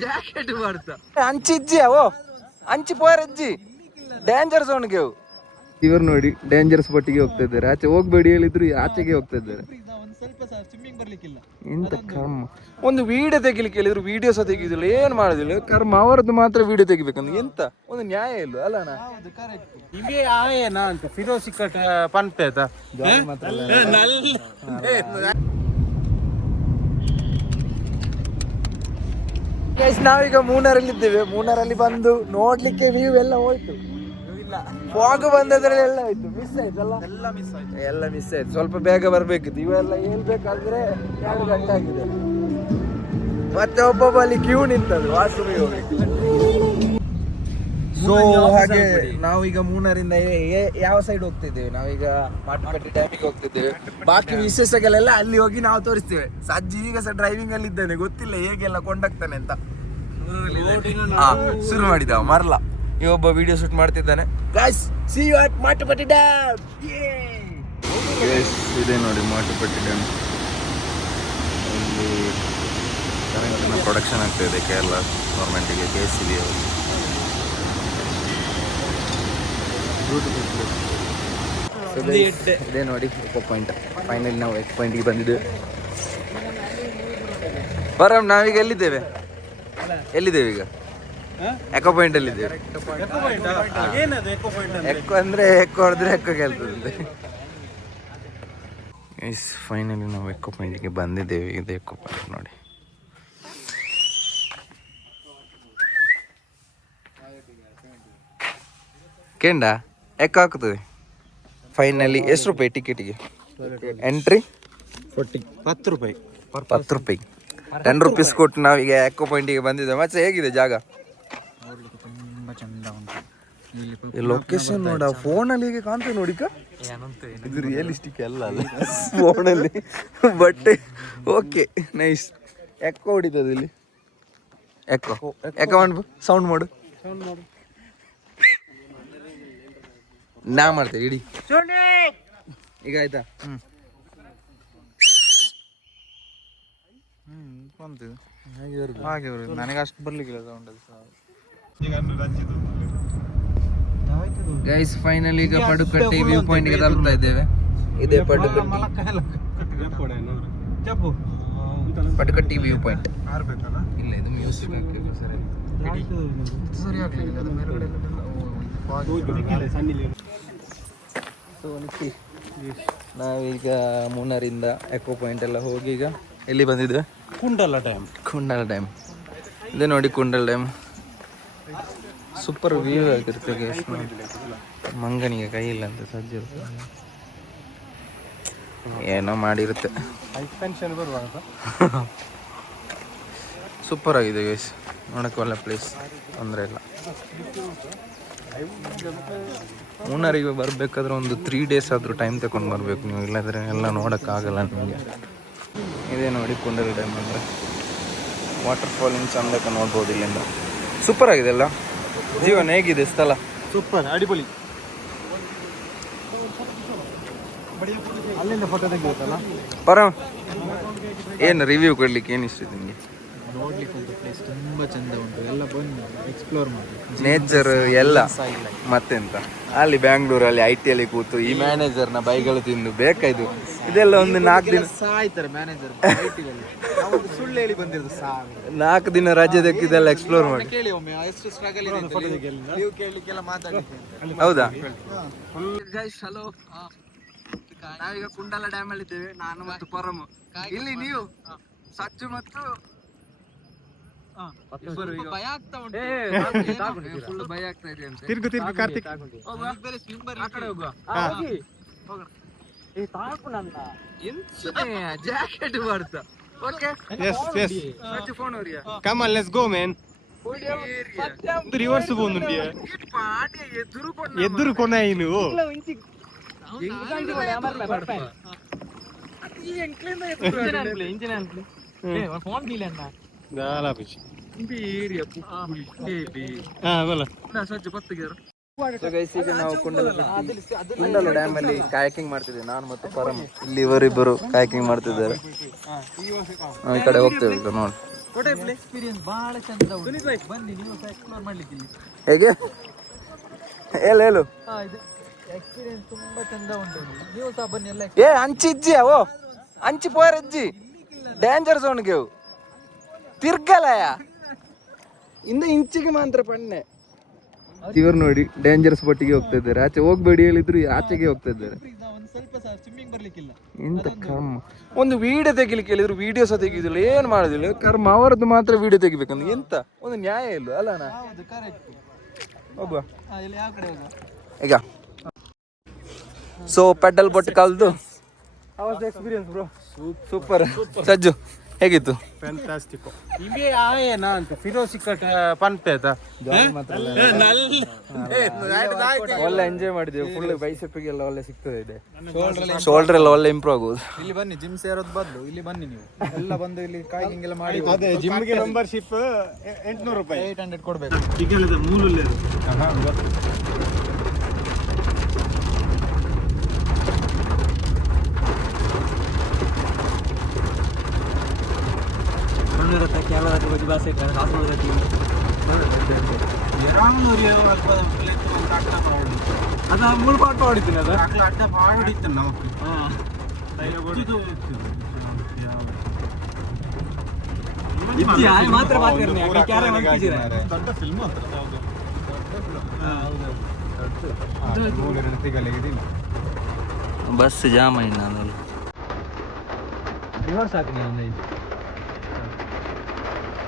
Jacket ಬರ್ತಾ ಅಂಚಿಜ್ಜಿ ಅವೋ ಅಂಚಿ ಪೋರಜ್ಜಿ danger ಝೋನ್ಗೆ ಇವರು ನೋಡಿ ಡೇಂಜರ್ ಸ್ಪಾಟಿಗೆ ಹೋಗ್ತಾ ಇದ್ದಾರೆ. ಆಚೆ ಹೋಗ್ಬೇಡಿ ಹೇಳಿದ್ರು ಆಚೆಗೆ ಹೋಗ್ತಾ ಇದ್ದಾರೆ. ಎಂತ ಕರ್ಮ, ಒಂದು ವಿಡಿಯೋ ತೆಗಿಲಿಕ್ಕೆ ಹೇಳಿದ್ರು ವಿಡಿಯೋ ಸಹ ತೆಗಿದಿಲ್ಲ, ಏನ್ ಮಾಡುದಿಲ್ಲ ಕರ್ಮ. ಅವರದ್ದು ಮಾತ್ರ ವಿಡಿಯೋ ತೆಗಿಬೇಕಂದ್ರೆ ಎಂತ ಒಂದು ನ್ಯಾಯ ಇಲ್ಲ ಅಲ್ಲಣ್ಣ. ಇವೇ ಆಯೇನಾ ಅಂತ ಫಿರೋಸಿ ಕಟ್ ಪಂಪೇತ ನಾವೀಗ ಮೂನಾರಲ್ಲಿ ಇದ್ದೇವೆ. ಮೂನಾರಲ್ಲಿ ಬಂದು ನೋಡ್ಲಿಕ್ಕೆ ವ್ಯೂ ಎಲ್ಲ ಹೋಯ್ತು, ಫಾಗ್ ಬಂದದ್ರಲ್ಲಿ ಎಲ್ಲ ಆಯ್ತು, ಮಿಸ್ ಆಯ್ತಲ್ಲ, ಎಲ್ಲ ಮಿಸ್ ಆಯ್ತು. ಸ್ವಲ್ಪ ಬೇಗ ಬರ್ಬೇಕಿತ್ತು, ಇವೆಲ್ಲ ಹೇಳ್ಬೇಕಾದ್ರೆ 2 ಗಂಟೆ ಆಗಿದೆ. ಮತ್ತೆ ಒಬ್ಬೊಬ್ಬ ಅಲ್ಲಿ ಕ್ಯೂ ನಿಂತದ್ದು ವಾಸುವಿ ಹೋಗ್ಲಿಕ್ಕೆ. ಸೊ ಹಾಗೆ ನಾವೀಗ ಮೂನಾರಿಂದ ಯಾವ ಸೈಡ್ ಹೋಗ್ತಿದ್ದೇವೆ? ನಾವೀಗ ಮಾಟುಕಟ್ಟೆ ಡ್ಯಾಮಿಗೆ ಹೋಗ್ತಿದ್ದೇವೆ. ಬಾಕಿ ವಿಶೇಷಗಳೆಲ್ಲ ಅಲ್ಲಿ ಹೋಗಿ ನಾವು ತೋರಿಸ್ತೇವೆ. ಸಜ್ಜಿ ಈಗ ಸಹ ಡ್ರೈವಿಂಗ್ ಅಲ್ಲಿ ಇದ್ದಾನೆ, ಗೊತ್ತಿಲ್ಲ ಹೇಗೆಲ್ಲ ಕೊಂಡೋಗ್ತಾನೆ ಅಂತ. ಶುರು ಮಾಡಿದ ಮರಲ ಒಬ್ಬ ವಿಡಿಯೋ ಶೂಟ್ ಮಾಡ್ತಿದ್ದಾನೆ. Guys see you at Matukatte dam. ಇದೆ ನೋಡಿ ಮಾಟುಕಟ್ಟೆ ಡ್ಯಾಮ್. ಇಲ್ಲಿ ಪ್ರೊಡಕ್ಷನ್ ಆಗ್ತಾ ಇದೆ ಕೇರಳ ಗೌರ್ಮೆಂಟಿಗೆ, KCB ಅವರು. ಇದೇ ನೋಡಿ ಎಕೋ ಪಾಯಿಂಟ್. ಫೈನಲಿ ನಾವು ಎಕೋ ಪಾಯಿಂಟ್ಗೆ ಬಂದಿದ್ದೇವೆ. ಬರಮ್, ನಾವೀಗ ಎಲ್ಲಿದ್ದೇವೆ ಈಗ? ಎಕೋ ಪಾಯಿಂಟ್ ಅಲ್ಲಿ ಇದ್ದೇವೆ. ಎಕೋ ಅಂದ್ರೆ ಎಕೋ ಹೊಡೆದ್ರೆ ಎಕೋ ಕೇಳ್ತದೆ. ಫೈನಲಿ ನಾವು ಎಕೋ ಪಾಯಿಂಟ್ಗೆ ಬಂದಿದ್ದೇವೆ. ಇದು ಎಕೋ ಪಾಯಿಂಟ್ ನೋಡಿ. ಕೇಂಡ ಎಕೋ ಹಾಕುತ್ತದೆ. ಫೈನಲಿ ಎಷ್ಟು ರೂಪಾಯಿ ಟಿಕೆಟಿಗೆ? ಎಂಟ್ರಿ 10 ರೂಪಾಯಿ 10 ರೂಪೀಸ್ ಕೊಟ್ಟು ನಾವೀಗ ಎಕೋ ಪಾಯಿಂಟಿಗೆ ಬಂದಿದ್ದೇವೆ. ಮತ್ತೆ ಹೇಗಿದೆ ಜಾಗ? ತುಂಬಾ ಚಂದ ಉಂಟು. ಲೊಕೇಶನ್ ನೋಡ, ಫೋನಲ್ಲಿ ಹೇಗೆ ಕಾಣ್ತೇವೆ ನೋಡಿಕ. ಇದು ರಿಯಲಿಸ್ಟಿಕ್ ಅಲ್ಲ ಅಲ್ಲ ಫೋನಲ್ಲಿ, ಬಟ್ ಓಕೆ ನೈಸ್. ಎಕೋ ಹೊಡಿತದೆ ಇಲ್ಲಿ. ಎಕೋ ಮಾಡ್ಬೋ, ಸೌಂಡ್ ಮಾಡು. ನಾ ಮಾಡ್ತೇವೆ ಇಡಿ. ಈಗ ಆಯ್ತಾ? ಹಾಗೆ ನನಗೆ ಅಷ್ಟು ಬರ್ಲಿಕ್ಕಿಲ್ಲ ಸೌಂಡ್. ಗೈಸ್ ಫೈನಲಿ ಈಗ ಪಡುಕಟ್ಟಿ ವ್ಯೂ ಪಾಯಿಂಟ್ ಗೆ ತಲುಪ್ತಾ ಇದ್ದೇವೆ. ಇದೇ ಪಡುಕಟ್ಟಿ ವ್ಯೂ ಪಾಯಿಂಟ್. ಇಲ್ಲ ಇದು ಮ್ಯೂಸಿಕ್ ನಾವೀಗ ಮೂನಾರಿಂದ ಎಕೋ ಪಾಯಿಂಟ್ ಎಲ್ಲ ಹೋಗಿ ಈಗ ಎಲ್ಲಿ ಬಂದಿದ್ವಿ? ಕುಂಡಲ ಡ್ಯಾಮ್. ಇದೇ ನೋಡಿ ಕುಂಡಲ ಡ್ಯಾಮ್. ಸೂಪರ್ ವ್ಯೂ ಆಗಿರ್ತದೆ. ಮಂಗನಿಗೆ ಕೈ ಇಲ್ಲ ಅಂತ ಸಜ್ಜೆ ಏನೋ ಮಾಡಿರುತ್ತೆ. ಸೂಪರ್ ಆಗಿದೆ ಗೈಸ್, ನೋಡಕ್ಕೆ ಒಳ್ಳೆ ಪ್ಲೇಸ್, ತೊಂದರೆ ಇಲ್ಲ. ಮೂನಾರಿಗೆ ಬರಬೇಕಾದ್ರೆ ಒಂದು 3 days ಆದರೂ ಟೈಮ್ ತಗೊಂಡು ಬರಬೇಕು ನೀವು, ಇಲ್ಲಾಂದರೆ ಎಲ್ಲ ನೋಡೋಕ್ಕಾಗಲ್ಲ ನಿಮಗೆ. ಇದೇ ನೋಡಿ ಕುಂಡಲ ಡ್ಯಾಮ್ ಅಂದರೆ ವಾಟರ್ ಫಾಲಿಂಗ್ ಚಂದಕ್ಕೆ ನೋಡ್ಬೋದು ಇಲ್ಲಿಂದ. ಸೂಪರ್ ಆಗಿದೆ ಅಲ್ಲ ಜೀವನ? ಹೇಗಿದೆ ಸ್ಥಳ? ಸೂಪರ್, ಅಡಿಪೊಳಿ. ಅಲ್ಲಿಂದ ಫೋಟೋ ತೆಗಿಬೇಕಲ್ಲ. ಏನು ರಿವ್ಯೂ ಕೊಡ್ಲಿಕ್ಕೆ ಏನು ಇಷ್ಟ ನಿಮಗೆ? ನೋಡ್ಲಿಕ್ಕೆ ಒಂದು ಪ್ಲೇಸ್ ತುಂಬ ಚಂದ ಉಂಟು, ಎಲ್ಲ ಬಂದು ಎಕ್ಸ್ಪ್ಲೋರ್ ಮಾಡಿ ನೇಚರ್ ಎಲ್ಲ. ಮತ್ತೆಂತ ಅಲ್ಲಿ ಬ್ಯಾಂಗ್ಳೂರಲ್ಲಿ IT ಕೂತು ಈ ಮ್ಯಾನೇಜರ್ನ ಬೈಗಳು ತಿಂದು ಬೇಕಾಯ್ತು. ಇದೆಲ್ಲ ಒಂದು 4 ದಿನ ಸಾಯ್ತಾರೆ ಮ್ಯಾನೇಜರ್. ಸುಳ್ಳು ಹೇಳಿ ಬಂದಿರೋದು 4 ದಿನ ರಜೆ ಇದೆಲ್ಲ ಎಕ್ಸ್ಪ್ಲೋರ್ ಮಾಡಿ. ಕೇಳಿ ಒಮ್ಮೆ ಎಷ್ಟು ಸ್ಟ್ರಗಲ್ ಇದೆ ನೀವು ಕೇಳಲಿಕ್ಕೆಲ್ಲ ಮಾತಾಡ್ಲಿಕ್ಕೆ. ಹೌದಾ? ಹಲೋ, ನಾವೀಗ ಕುಂಡಲ ಡ್ಯಾಮ್ ಅಲ್ಲಿ ಇದ್ದೇವೆ, ನಾನು ಮತ್ತು ಪರಮು. ಇಲ್ಲಿ ನೀವು ಸಚ್ಚು ಮತ್ತು ಭಯ ಆಗ್ತಾ ಉಂಟು, ಫುಲ್ ಭಯ ಆಗ್ತಾ ಇದೆ ಅಂತ. ತಿರ್ಗು ಕಾರ್ತಿಕ್ ಜಾಕೆಟ್ ಬರ್ತಾ. ಓಕೆ ಫೋನ್ ಅವರಿಯಾ? Come on let's go man. Reverse പോകുന്നുണ്ട്. ಎದುರು ಕೊನೆ ನೀವು ಫೋನ್ ಗಾಲ ಪಿಚ್ ಏರಿಯಾ बोला ना सच पत्ते ಈಗ ನಾವು ಕುಂಡಲ ಡ್ಯಾಮ್ ಅಲ್ಲಿ ಕಾಯಕಿಂಗ್ ಮಾಡ್ತಿದ್ದೇವೆ. ನಾನು ಮತ್ತು ಪರಮ್ ಇಲ್ಲಿ ಇವರಿಬ್ಬರು ಕಾಯಕಿಂಗ್ ಮಾಡ್ತಿದ್ದಾರೆ. ಈ ಕಡೆ ಹೋಗ್ತೇವೆ ಈಗ ನೋಡಿ. ಎಕ್ಸ್ಪೀರಿಯನ್ಸ್ ಬಹಳ ಚಂದ ಉಂಟು. ಬನ್ನಿ ನೀವು ಸಹ ಎಕ್ಸ್ಪ್ಲೋರ್ ಮಾಡ್ಲಿಕ್ಕೆ ಇಲ್ಲಿ. ಹೇಗೆ ಹೇಳು ಎಕ್ಸ್ಪೀರಿಯನ್ಸ್ ತುಂಬಾ ಚಂದ ಉಂಟು. ನೀವು ಸಹ ಬನ್ನಿ ಎಲ್ಲ. ಅಂಚಿ ಇಜ್ಜಿ ಓ ಅಂಚಿ ಪೋಯರಜ್ಜಿ ಡೇಂಜರ್ ಝೋನ್ಗೆ ತಿರ್ಗಲಯ ಇಂದ ಇಂಚಿಗೆ ಮಾತ್ರ ಪಣ್ಣೆ. ಇವರು ನೋಡಿ ಡೇಂಜರ್ ಸ್ಪಾಟಿಗೆ ಹೋಗ್ತಾ ಇದ್ದಾರೆ. ಆಚೆ ಹೋಗ್ಬೇಡಿ ಹೇಳಿದ್ರು ಆಚೆಗೆ ಹೋಗ್ತಾ ಇದ್ದಾರೆ. ಸ್ವಲ್ಪ ಸಹ ಸ್ವಿಮ್ಮಿಂಗ್ ಬರ್ಲಿಕ್ಕಿಲ್ಲ. ಎಂತ ಕರ್ಮ. ಒಂದು ವಿಡಿಯೋ ತೆಗಿಲಿಕ್ಕೆ ಹೇಳಿದ್ರು ವಿಡಿಯೋ ಸಹ ತೆಗಿದಿಲ್ಲ, ಏನ್ ಮಾಡುದಿಲ್ಲ. ಕರ್ಮ ಅವರದ್ದು ಮಾತ್ರ ವಿಡಿಯೋ ತೆಗಿಬೇಕಂದ್ರೆ ಎಂತ ಒಂದು ನ್ಯಾಯ ಇಲ್ಲ ಅಲ್ಲಣ್ಣ. ಹೋಗುವ ಈಗ. ಸೊ ಪೆಡಲ್ ಬೊಟ್ಟು ಕಲ್ದು ಎಕ್ಸ್ಪೀರಿಯನ್ಸ್ ಬ್ರೋ ಸೂಪರ್. ಸಜ್ಜು ಹೇಗಿತ್ತು? Fantastico. Ibe ayena anta ಫಿರೋಸಿಕಟ್ ಪನ್ಪೇತ ಒಳ್ಳೆ ಎಂಜಾಯ್ ಮಾಡಿದ್ದೇವೆ. ಫುಲ್ ಬೈಸೆಪ್ಪಿಗೆಲ್ಲ ಒಳ್ಳೆ ಸಿಗ್ತದೆ ಇದೆ. ಶೋಲ್ಡರ್ ಎಲ್ಲ ಒಳ್ಳೆ ಇಂಪ್ರೂವ್ ಆಗುದು. ಇಲ್ಲಿ ಬನ್ನಿ, ಜಿಮ್ ಸೇರೋದು ಬದಲು ಇಲ್ಲಿ ಬನ್ನಿ ನೀವು ಎಲ್ಲ ಬಂದು ಇಲ್ಲಿ ಕಾಯಿಕಿಂಗ್ ಎಲ್ಲ ಮಾಡಿ. ಅದೇ ಜಿಮ್ಗೆ ಮೆಂಬರ್ಶಿಪ್ 800 ರೂಪಾಯಿ 800 ಕೊಡ್ಬೇಕು. ಈಗೆಲ್ಲದ ಮೂಲಲ್ಲೇ ಅದ ಮೂರು ಪಾಠ ಹೊಡಿತೀನಿ. ಅದ ಅಡ್ಡ ಬಾಳ ಹೊಡಿತಾನೆ ನಾವು. ಮಾತ್ರ ದೊಡ್ಡ ಫಿಲ್ಮ್ ಅಂತ ಬಸ್ ಜಾಮ್ ಆಯ್ತು. ನಾನು ರಿವರ್ಸ್ ಹಾಕಿ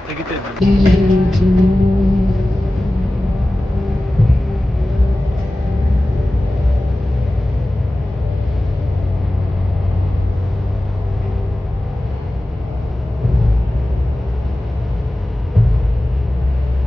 ತೆಗಿತಾ ಇದ್ದೀನಿ.